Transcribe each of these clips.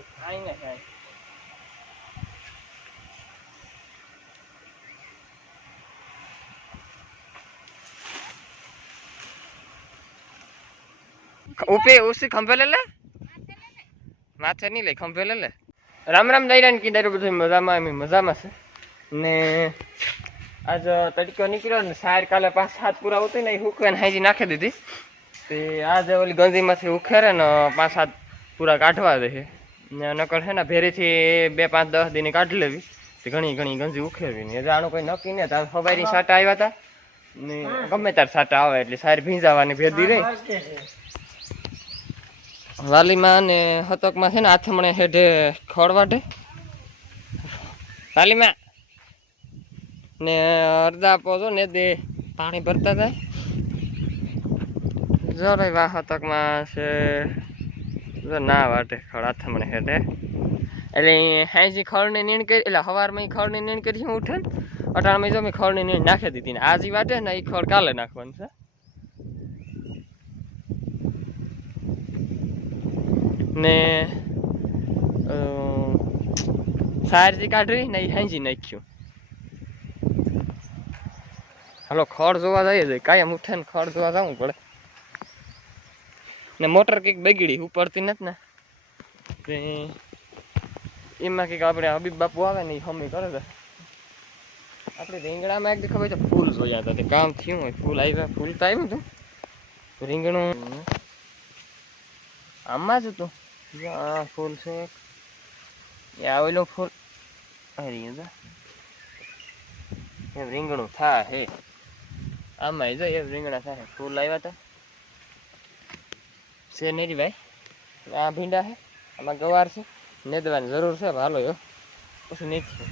આઈ ને આઈ ઉપે ઉસી ખંભેલે લે માથે નહીં લે ખંભે લે રામ રામ દઈ રહ્યા કીધા બધું મજામાં એમ મજામાં છે ને આજ તડક્યો નીકળ્યો ને સાર કાલે પાંચ સાત પૂરા ઉતરી ને હુકવે ને હાજી નાખી દીધી તે આજે ઓલી ગંજીમાંથી ઉખેરે ને પાંચ સાત પૂરા કાઢવા દે ને નકર છે ને ભેરીથી બે પાંચ દસ દિન કાઢી લેવી. તે ઘણી ઘણી ગંજી ઉખેરવી ને. આનું કોઈ નક્કી ને તાર સવારી સાટા આવ્યા હતા ને ગમે તાર સાટા આવે એટલે સારી ભીંજાવાની ભેદી રહી. વાલીમાં ને હતકમાં છે ને આથમણે હેઠે ખડવાડે વાલીમાં. ને અડધા પોતો ને દે પાણી ભરતા થાય જરે વાહ હતકમાં છે. ના વાટે ખડ થમણે હેઠે એટલે હાઈજી ખડની નીણ કરી, એટલે સવારમાં એ ખડની નીણ કરી હું ઉઠે અટાણમાં જો મેં ખડની નીણ નાખી દીધી ને. આજી વાટે ને એ ખડ કાલે નાખવાનું છે. ને સારથી કાઢવી ને એ હાંજી નાખ્યું. હાલો ખડ જોવા જઈએ કાયમ ઉઠે ને ખડ જોવા જવું પડે. ને મોટર કંઈક બગડી ઉપડતી નથી ને? તે એમાં કંઈક આપણે હબીબ બાપુ આવે ને એ હમી કરે છે. આપણે રીંગણામાં એક દી ખબર છે, ફૂલ જોયા હતા. તે કામ થયું હોય, ફૂલ આવ્યા ફૂલ તો આવ્યું હતું. રીંગણું આમાં જ હતું. આ ફૂલ છે એ આવેલો ફૂલ. હરી રીંગણું થા હે આમાં જો, એ રીંગણા થાય. ફૂલ આવ્યા હતા. છે નહીં ભાઈ. આ ભીંડા છે. આમાં ગવાર છે. નેદવાની જરૂર છે. હાલો યો. પછી નથી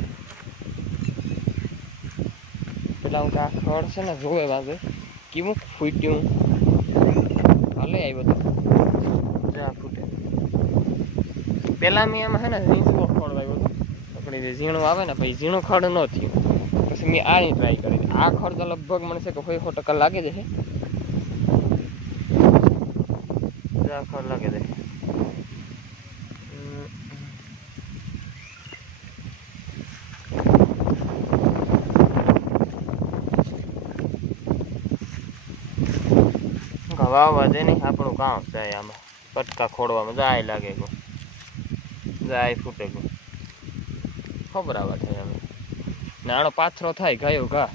પેલા હું આ ખડ છે ને જોવે વાગે કેવું ફૂટ્યું. હાલે આવ્યો તો. જા ફૂટે. પેલા મેં એમાં છે ને ઝીણવો ખડ આવ્યો હતો આપણે જે ઝીણું આવે ને પછી ઝીણું ખડ ન થયું. પછી મેં આ ટ્રાય કરી. આ ખડ તો લગભગ મને છે કે સો ટકા લાગે છે. આ ખડ લાગે છે હવા નહીં, આપણું કામ થાય આમાં. પટકા ખોડવામાં જાય લાગે ગો જાય ફૂટે ગો ખબર આવા થાય હવે. નાનો પાથરો થાય, ગયો ઘા.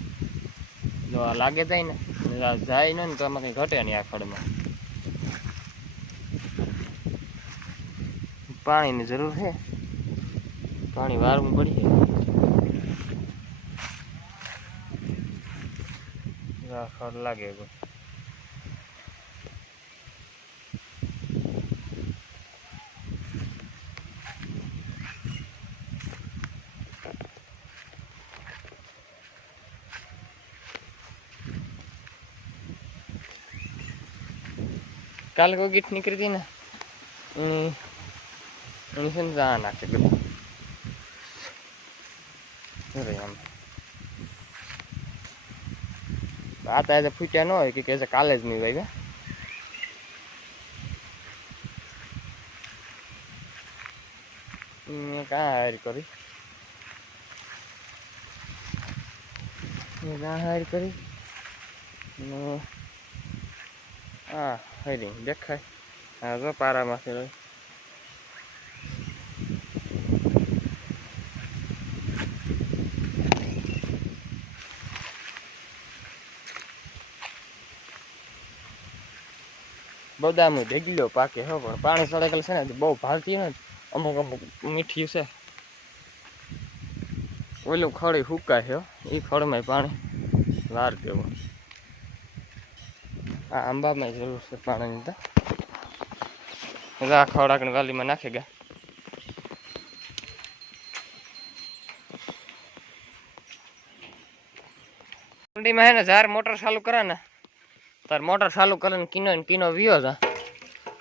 જો લાગે જાય ને જાય ને તો આમાં કંઈ ઘટે નહીં આ ખડમાં. પાણીની જરૂર છે પાણી વારવું પડી જાય આ ખડ લાગે ગો કાલે કોઈ ગીત નીકળી હતી ને એની એની છે ને જા નાખે બધું આમ આ તો આજે ફૂટ્યા ન હોય કે કહે છે કાલે જ નહીં ભાઈ મેં કાં હાર કરી મેં કાં હાર કરી હા હરી દેખાય હા જો પારામાંથી રહી બદામ ઢેગલ્યો પાકે, હો, પણ પાણી સળેકલ છે ને બહુ ભાલતી ને અમુક અમુક મીઠી છે. ઓલું ખડી હુકાય, હો. એ ખડમાં પાણી. વાર દેવું આ આંબામાં જરૂર છે પાણીની તો. આ ખવડાકને વાલીમાં નાખે ગયા કુંડીમાં હે ને જાર મોટર ચાલુ કરે ને તાર મોટર ચાલુ કરે ને કીનો ને કીનો વિયો જા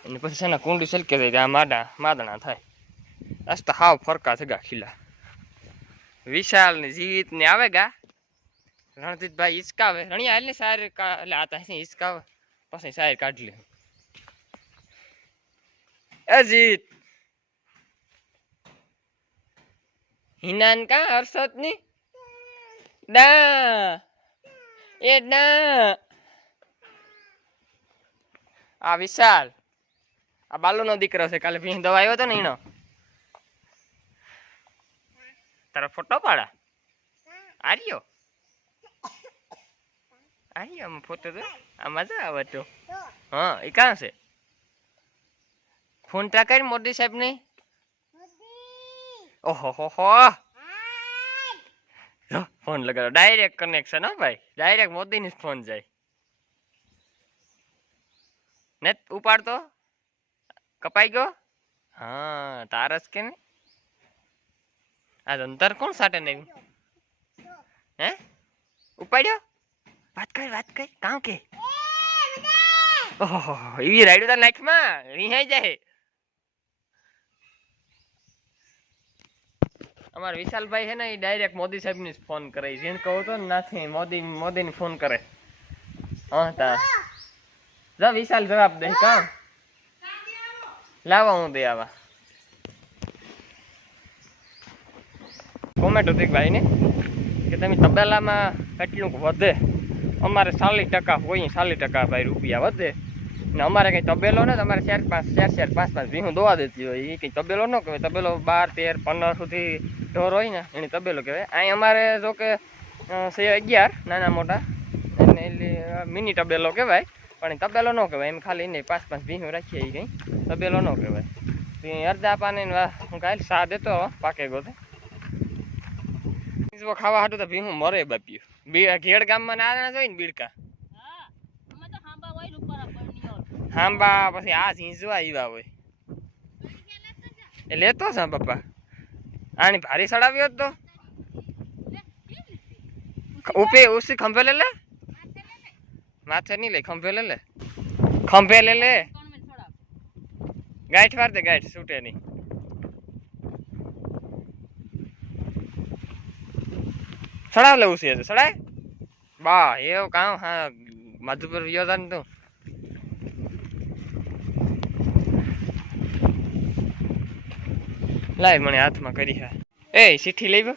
અને પછી છે ને કુંડી સલકે જાય ત્યાં માડા, માદણા થાય. રસ્તા હાવ ફરકા થઈ ગયા ખીલા. વિશાલ ને જીત ને આવે ગા. રણજીતભાઈ હિચકાવે. રણિયા હાલ ને સારી એટલે આ ત્યાં હિચકાવે. પછી સારી કાઢી લે. એ જીત. હિનાન કા હર્ષદની? ડા એ ડા આ વિશાલ આ બાલુ નો દીકરો છે કાલે ભીંસ દવા આવ્યો હતો ને એનો તારો ફોટો પાડા આર્યો આર્યો આમાં ફોટો તો આ મજા આવે તો હા એ કાં છે ફોન ટ્રા કરી મોદી સાહેબ ને ઓહો હો હો જો, ફોન લગાડો ડાયરેક્ટ કનેક્શન હો ભાઈ ડાયરેક્ટ મોદીની જ ફોન જાય ને ઉપાડતો. કપાઈ ગયો? હા, તારસ કે આ અંતર કોણ સાટે નહીં હે? ઉપાડ્યો? વાત કર વાત કર. કામ કે? એવી રાઈડ તો નાખમાં? રિહાઈ જાય. અમારા વિશાલભાઈ છે ને એ ડાયરેક્ટ મોદી સાહેબની ફોન કરે જેને કહું તો નાથી મોદી, મોદીને ફોન કરે. હા તા જા વિશાલ જવાબ દે કા? લાવા હું દે આવા. કોમેન્ટ હતી ભાઈ ને કે તમે તબેલામાં કેટલું વધે. અમારે ચાલીસ ટકા હોય ચાલીસ ટકા ભાઈ રૂપિયા વધે. ને અમારે કંઈ તબેલો ને તમારે ચાર પાંચ ચાર ચાર પાંચ પાંચ ભીહું દોવા દેતી હોય. એ કંઈ તબેલો ન કહેવાય. તબેલો બાર તેર પંદર સુધી ઢોર હોય ને એને તબેલો કહેવાય. અહીં અમારે જો કે અ, અગિયાર નાના મોટા. એટલે મિની તબેલો કહેવાય. પણ તબેલો ન કહેવાય. એમ ખાલી એને પાંચ પાંચ ભીહું રાખીએ એ કંઈ. તબેલો ન કહેવાય. અડધા પાને હું કાંઈ સા દેતો પાકે ગોતે. ખાવા હાટું તો ભીહું મરે બાપ્યું બી ઘેડ ગામમાં ના જોઈ ને બીડકા. હાંબા પછી આ ઝીંઝવા આવ્યા હોય. એ લેતો છે પપ્પા. આની ભારી સડાવ્યો જ તો. ઉપે ઉસી ખંભે લે. માથે નહીં લે, ખંભે લે લે. ખંભે લે લે. ગાંઠ વાર દે, ગાંઠ છૂટે નહીં. સડાવ લેવું છે સડાય? બા, એવું કામ, હા, મધુપુર હતા ને તું. લાય મને હાથમાં કરી હા. એ, ચિઠ્ઠી લઈ ગયો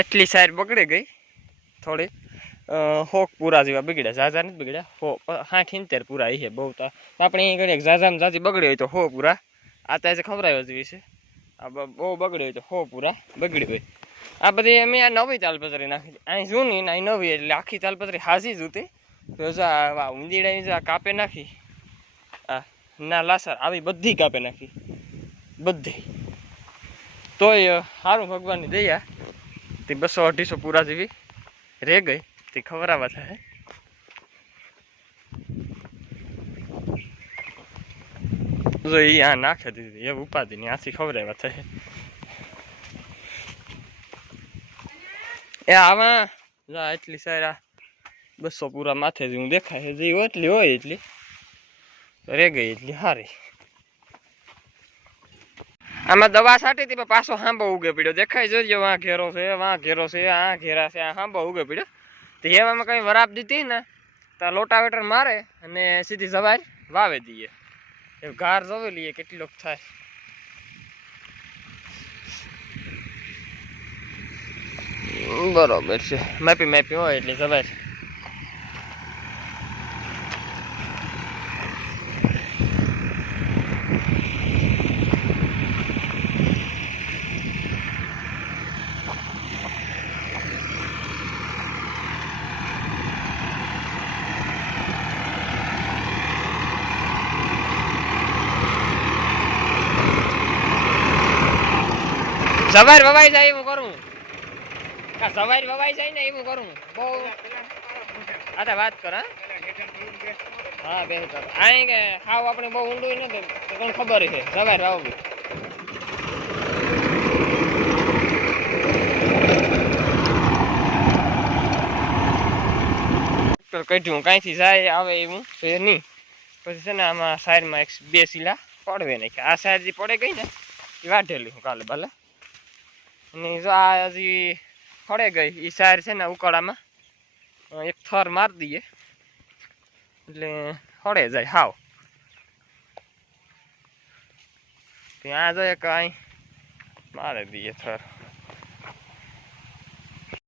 એટલી સાઈડ બગડી ગઈ. થોડી હોક પૂરા જેવા બગડ્યા. ઝાઝા નથી બગડ્યા. હો હાઠ ઇંતેર પૂરા એ બહુ તો. આપણે અહીં ઘડી ઝાઝામાં ઝાઝી બગડી હોય તો હો પૂરા. આ તો ખવડાવ્યો જ વિશે. આ બહુ બગડી હોય તો હો પૂરા બગડી હોય. આ બધી અમે આ નવી તાલપત્રી નાખી અહીં જૂની ને અહીં નવી એટલે આખી તાલપત્રી હાજી જ હતી. તો જો આ ઊંધીડાની જો આ કાપે નાખી. આ, ના લાસર, આવી બધી કાપે નાખી. બધી. તોય સારું ભગવાનની દયા. તે બસો અઢીસો પૂરા જેવી રે ગઈ તે ખવડાવવા થાય જો એ આ નાખે દીધી એ ઉપાધિ ની આથી ખવડાવવા થાય એ આમાં જા એટલી સારા બસો પૂરા માથે જ હું દેખાય જે એટલી હોય એટલી રે ગઈ એટલી સારી આમાં દવા છાંટી હતી, પણ પાછો હાંબો ઉગે પડ્યો. દેખાય જોજો વાં ઘેરો છે, વાં ઘેરો છે, આ ઘેરા છે, આ હાંબો ઉગે પડ્યો. તો એવામાં કંઈ વરાપ દીધી ને, તો લોટાવેટર મારે અને સીધી જવાય વાવે દઈએ. એ ગાર જોવે લઈએ કેટલોક થાય. બરોબર છે. માપી માપી હોય એટલે જવાય સવાર વવાઈ જાય એવું કરું. આ સવાર વવાઈ જાય ને એવું કરું. બહુ. તો વાત કર, હા? હા, બે કર આઈ કે હાવ આપણે બહુ ઊંડું નથી. કોણ ખબર છે, સવાર વાવવી. કઢ્યું કાંઈથી જાય, આવે એવું? છે નહીં. પછી છે ને આમાં સાઈડમાં એક બે શીલા પડવે નાખ્યા. આ સાઈડ જે પડે ગઈ ને, એ વાઢેલી હું કાલે, ભલે. અને જો આ હજી ફળે ગઈ એ સાર છે ને ઉકાળામાં. એક થર મારી દઈએ. એટલે ફળે જાય, હાવ. ત્યાં જાય કાંઈ મારી દઈએ થર.